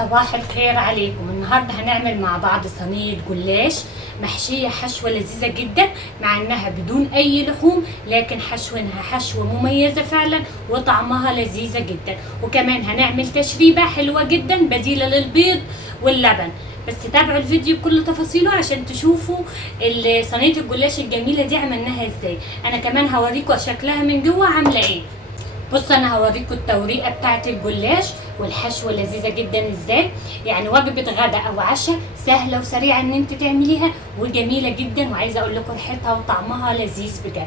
صباح الخير عليكم. النهارده هنعمل مع بعض صينيه جلاش محشيه حشوه لذيذه جدا، مع انها بدون اي لحوم، لكن حشوها حشوه مميزه فعلا وطعمها لذيذه جدا. وكمان هنعمل تشريبه حلوه جدا بديله للبيض واللبن. بس تابعوا الفيديو بكل تفاصيله عشان تشوفوا صينيه الجلاش الجميله دي عملناها ازاي. انا كمان هوريكم شكلها من جوه عامله ايه. بص انا هوريكم التوريقه بتاعه الجلاش والحشوه لذيذه جدا ازاي. يعني وجبه غدا او عشاء سهله وسريعه ان انت تعمليها وجميله جدا، وعايزه اقول لكم ريحتها وطعمها لذيذ بجد.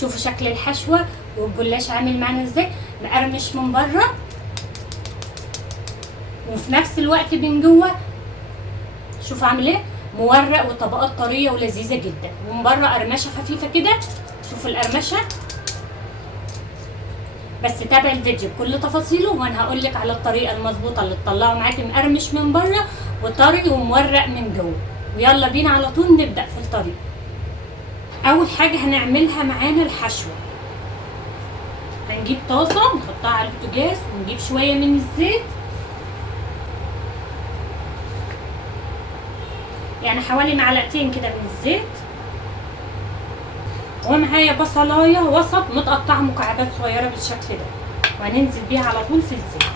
شوفوا شكل الحشوه والجلاش عامل معانا ازاي، مقرمش من بره وفي نفس الوقت من جوه شوفوا عامل ايه، مورق وطبقات طريه ولذيذه جدا، ومن بره قرمشه خفيفه كده. شوفوا القرمشه. بس تابع الفيديو بكل تفاصيله وانا هقول لك على الطريقه المظبوطه اللي تطلعه معاكي مقرمش من بره وطري ومورق من جوه. ويلا بينا على طول نبدا في الطريقه. اول حاجه هنعملها معانا الحشوه. هنجيب طاسه نحطها على البوتاجاز ونجيب شويه من الزيت، يعني حوالي معلقتين كده من الزيت. ومعايا بصلايه وسط متقطعه مكعبات صغيره بالشكل ده، وهننزل بيها على طول في الزيت.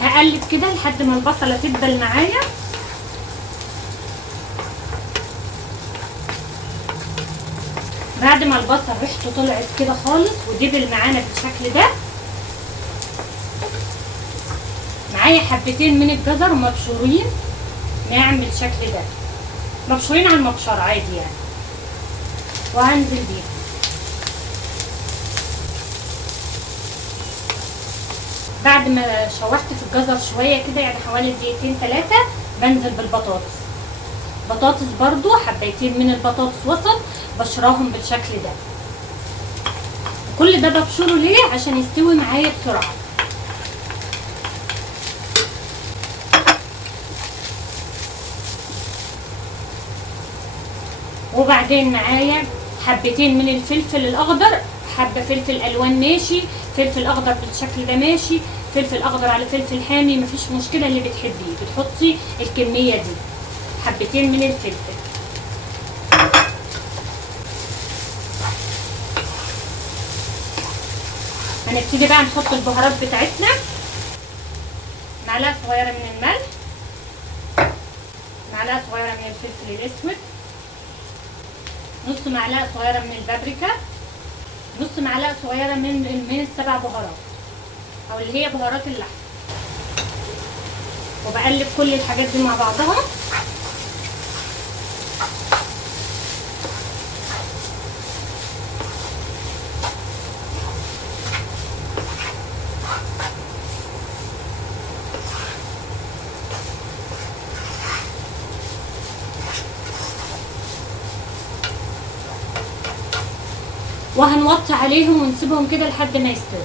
هقلب كده لحد ما البصله تدبل معايا. بعد ما البصل ريحته طلعت كده خالص ودبل معانا بالشكل ده، معايا حبتين من الجزر مبشورين ناعم بالشكل ده، مبشورين على المبشر عادي يعني، وهنزل بيها. بعد ما شوحت في الجزر شويه كده، يعني حوالي دقيقتين 3، بنزل بالبطاطس. بطاطس برضو حبيتين من البطاطس وسط بشراهم بالشكل ده. كل ده ببشره ليه؟ عشان يستوي معايا بسرعه. وبعدين معايا حبتين من الفلفل الاخضر، حبه فلفل الوان ماشي، فلفل اخضر بالشكل ده ماشي، فلفل اخضر على فلفل حامي مفيش مشكله، اللي بتحبيه بتحطي الكميه دي. حبتين من الفلفل. هنبتدي بقى نحط البهارات بتاعتنا. معلقه صغيره من الملح، معلقه صغيره من الفلفل الاسود، نص معلقه صغيره من البابريكا، نص معلقه صغيره من السبع بهارات او اللي هي بهارات اللحم. وبقلب كل الحاجات دي مع بعضها. وهنوطي عليهم ونسيبهم كده لحد ما يستوي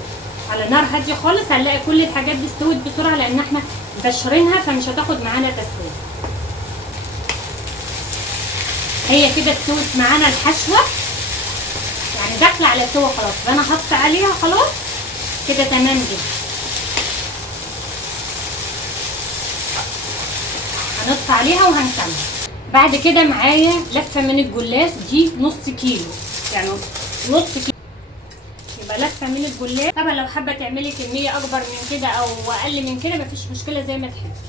على نار هاديه خالص. هنلاقي كل الحاجات دي استوت بسرعه لان احنا بشرينها، فمش هتاخد معانا تسويه. هي كده استوت معانا الحشوه، يعني داخله على سوا خلاص، فانا هحط عليها خلاص كده تمام جدا. هنطفي عليها وهنكمل. بعد كده معايا لفه من الجلاش دي نص كيلو، يعني نص كيلو يبقى لفه من الجلاش. طبعا لو حابه تعملي كميه اكبر من كده او اقل من كده مفيش مشكله زي ما تحبي.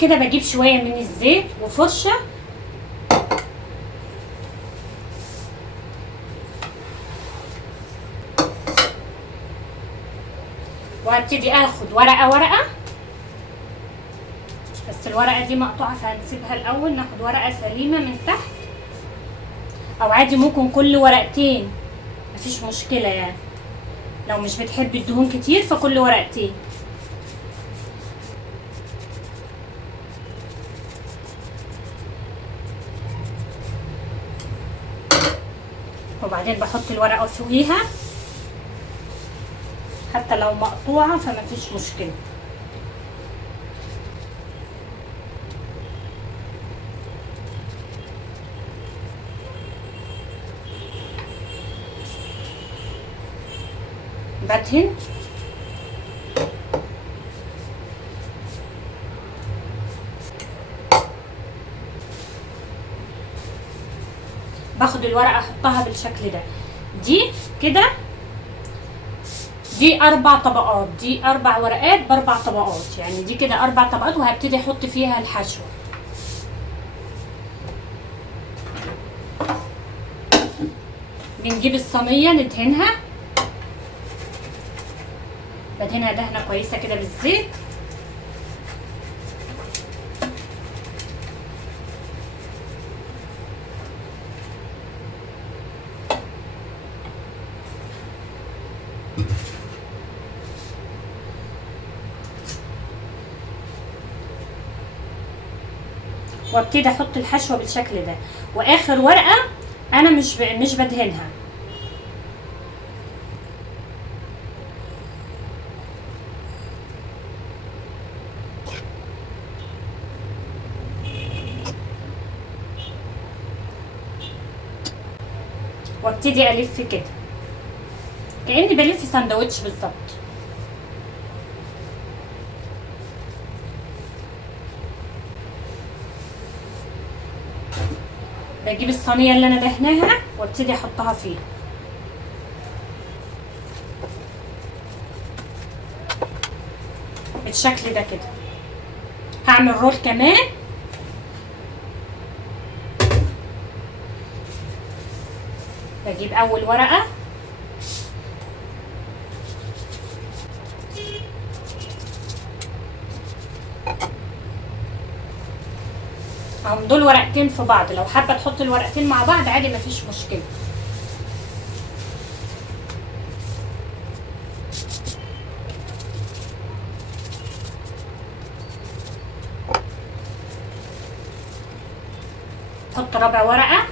كده بجيب شويه من الزيت وفرشه، وهبتدي اخد ورقه ورقه، بس الورقه دي مقطوعه فهنسيبها الاول. ناخد ورقه سليمه من تحت، او عادي ممكن كل ورقتين مفيش مشكله، يعني لو مش بتحبي الدهون كتير فكل ورقتين. وبعدين بحط الورقه فوقيها، حتى لو مقطوعه فمفيش مشكله. بدهن. باخد الورقه احطها بالشكل ده. دي كده دي 4 طبقات، دي 4 ورقات ب4 طبقات، يعني دي كده 4 طبقات، وهبتدي احط فيها الحشوه. بنجيب الصينيه ندهنها، بدهنها دهنه كويسه كده بالزيت. وابتدي احط الحشوه بالشكل ده. واخر ورقه انا مش بدهنها. وابتدي الف كده كاني بلف ساندوتش بالظبط. بجيب الصينيه اللي انا دهناها وابتدي احطها فيها بالشكل ده كده. هعمل رول كمان. بجيب اول ورقه هم دول ورقتين في بعض، لو حابه تحط الورقتين مع بعض عادي مفيش مشكله. حط ربع ورقه.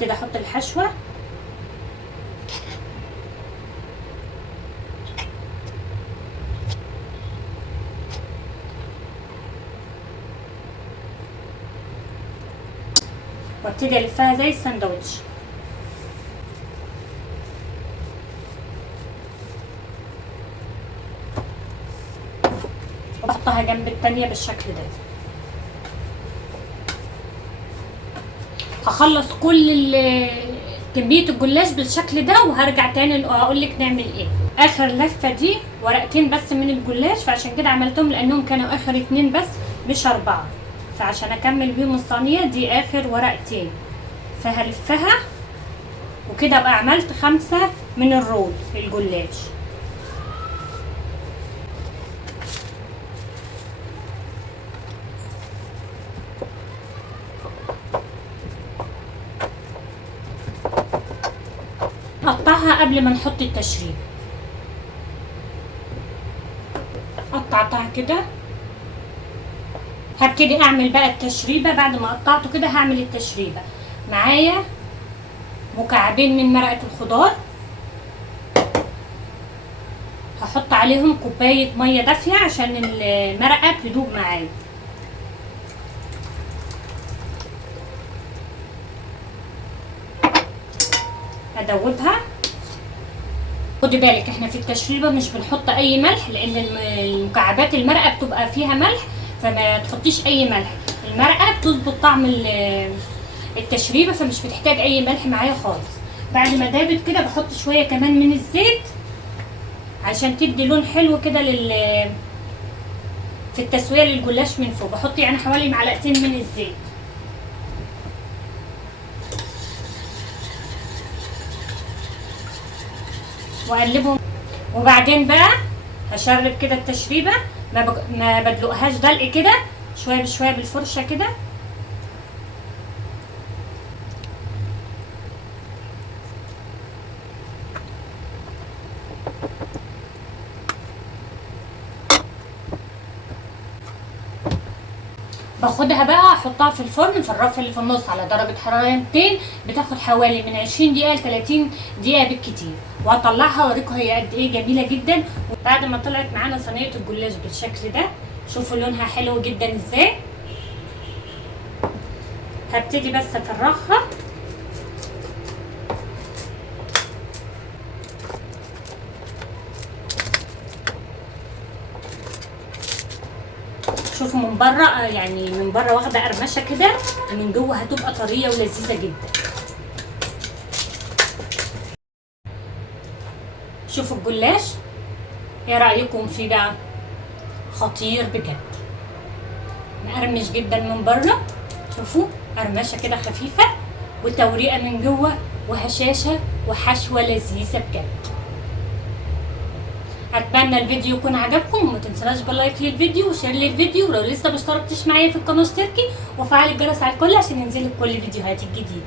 كده احط الحشوه. وابتدي الفها زي الساندوتش. وبحطها جنب التانية بالشكل ده. هخلص كل كمية الجلاش بالشكل ده وهرجع تاني اقولك نعمل ايه. اخر لفة دي ورقتين بس من الجلاش، فعشان كده عملتهم لانهم كانوا اخر 2 بس مش 4، فعشان اكمل بيهم الصينية دي اخر ورقتين، فهلفها وكده ابقى عملت 5 من الرول الجلاش. قطعها قبل ما نحط التشريب. قطعتها كده. هبتدي اعمل بقى التشريبه. بعد ما قطعته كده هعمل التشريبه. معايا مكعبين من مرقه الخضار، هحط عليهم كوبايه ميه دافيه عشان المرقه تدوب معايا. هدوبها. خدي بالك احنا في التشريبه مش بنحط اي ملح، لان المكعبات المرقه بتبقى فيها ملح، فما تحطيش اي ملح. المرقه بتظبط طعم التشريبه، فمش بتحتاج اي ملح معايا خالص. بعد ما دابت كده بحط شويه كمان من الزيت عشان تدي لون حلو كده في التسويه للجلاش من فوق. بحط يعني حوالي معلقتين من الزيت واقلبهم. وبعدين بقى هشرب كده التشريبه، ما بدلقهاش دلق كده، شويه بشويه بالفرشه كده. باخدها بقى احطها في الفرن في الرف اللي في النص على درجه حراره 200، بتاخد حوالي من 20 دقيقه ل 30 دقيقه بالكتير، وهطلعها اوريكم هي قد ايه جميله جدا. وبعد ما طلعت معانا صينيه الجلاش بالشكل ده، شوفوا لونها حلو جدا ازاي. هبتدي بس افرغها. شوفوا من بره، يعني من بره واخده قرمشه كده، من جوه هتبقى طريه ولذيذه جدا. شوفوا الجلاش، ايه رايكم فيه بقى؟ خطير بجد، مقرمش جدا من بره، شوفوا قرمشه كده خفيفه وتوريقه من جوه وهشاشه وحشوه لذيذه بجد. اتمنى الفيديو يكون عجبكم، وما تنسوناش باللايك للفيديو وشير للفيديو، ولو لسه مشتركتش معايا في القناه اشتركي وفعلي الجرس على الكل عشان ينزلك كل فيديوهاتي الجديده.